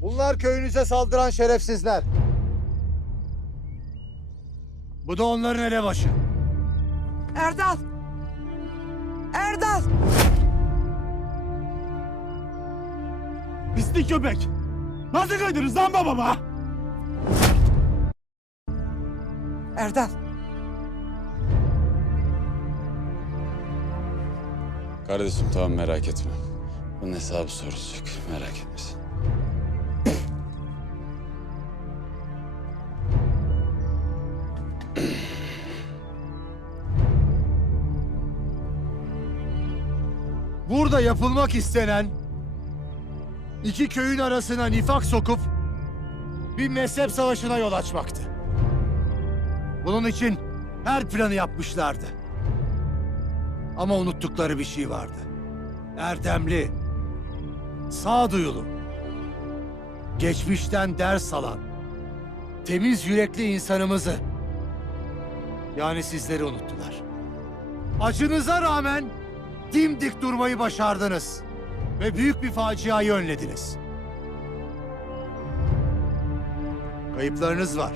Bunlar köyünüze saldıran şerefsizler. Bu da onların elebaşı. Erdal! Erdal! Pislik köpek. Nasıl kaydırırız lan babama? Erdal! Kardeşim tamam merak etme. Bunun hesabı sorulacak. Merak etmesin. Burada yapılmak istenen iki köyün arasına nifak sokup bir mezhep savaşına yol açmaktı. Bunun için her planı yapmışlardı. Ama unuttukları bir şey vardı. Erdemli, sağduyulu, geçmişten ders alan, temiz yürekli insanımızı, yani sizleri unuttular. Acınıza rağmen dimdik durmayı başardınız ve büyük bir faciayı önlediniz. Kayıplarınız var.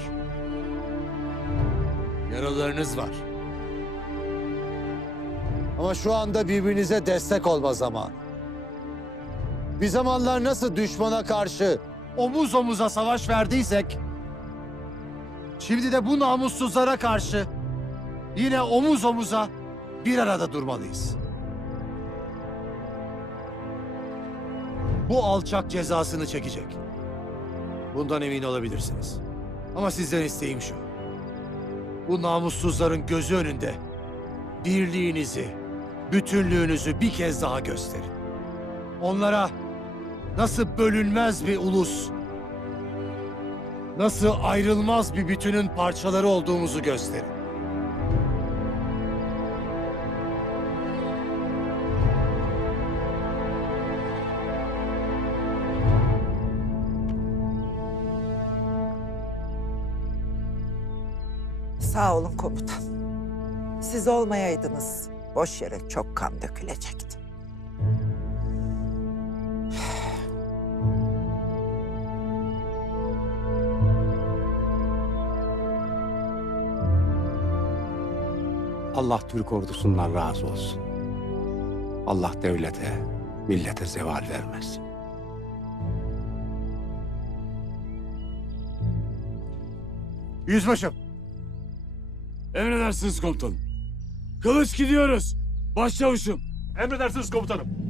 Yaralarınız var. Ama şu anda birbirinize destek olma zamanı. Bir zamanlar nasıl düşmana karşı omuz omuza savaş verdiysek, şimdi de bu namussuzlara karşı yine omuz omuza bir arada durmalıyız. Bu alçak cezasını çekecek. Bundan emin olabilirsiniz. Ama sizden isteğim şu. Bu namussuzların gözü önünde birliğinizi, bütünlüğünüzü bir kez daha gösterin. Onlara nasıl bölünmez bir ulus, nasıl ayrılmaz bir bütünün parçaları olduğumuzu gösterin. Sağ olun komutan. Siz olmayaydınız boş yere çok kan dökülecekti. Allah Türk ordusundan razı olsun. Allah devlete, millete zeval vermez. Yüzbaşım, Emredersiniz komutanım. Kılıç gidiyoruz. Başçavuşum. Emredersiniz komutanım.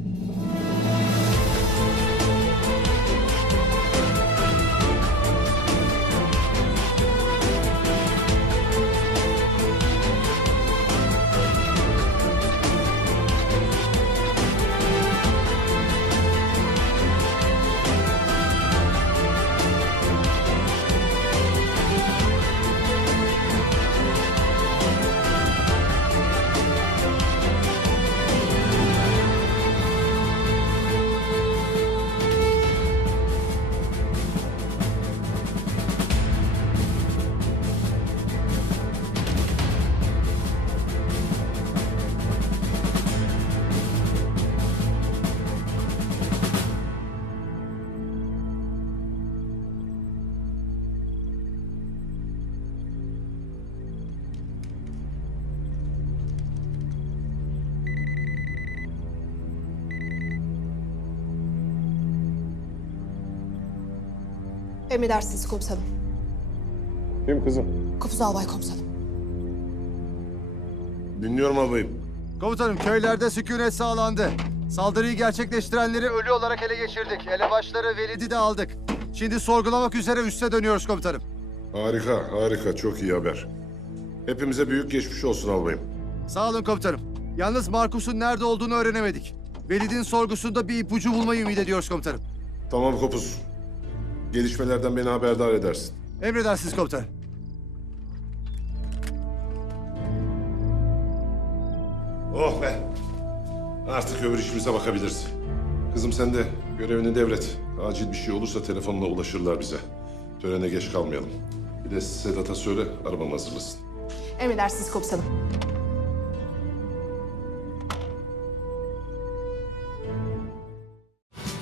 Emredersiniz komutanım. Kim kızım? Kupuz albay komutanım. Dinliyorum albayım. komutanım köylerde sükunet sağlandı. Saldırıyı gerçekleştirenleri ölü olarak ele geçirdik. Elebaşları Velid'i de aldık. Şimdi sorgulamak üzere üste dönüyoruz komutanım. Harika, harika. Çok iyi haber. Hepimize büyük geçmiş olsun albayım. Sağ olun komutanım. Yalnız Markus'un nerede olduğunu öğrenemedik. Velid'in sorgusunda bir ipucu bulmayı ümit ediyoruz komutanım. Tamam Kopuz. Gelişmelerden beni haberdar edersin. Emredersiniz komutanım. Oh be. Artık öbür işimize bakabiliriz. Kızım sen de görevini devret. Acil bir şey olursa telefonla ulaşırlar bize. Törene geç kalmayalım. Bir de Sedat'a söyle arabamı hazırlasın. Emredersiniz komutanım.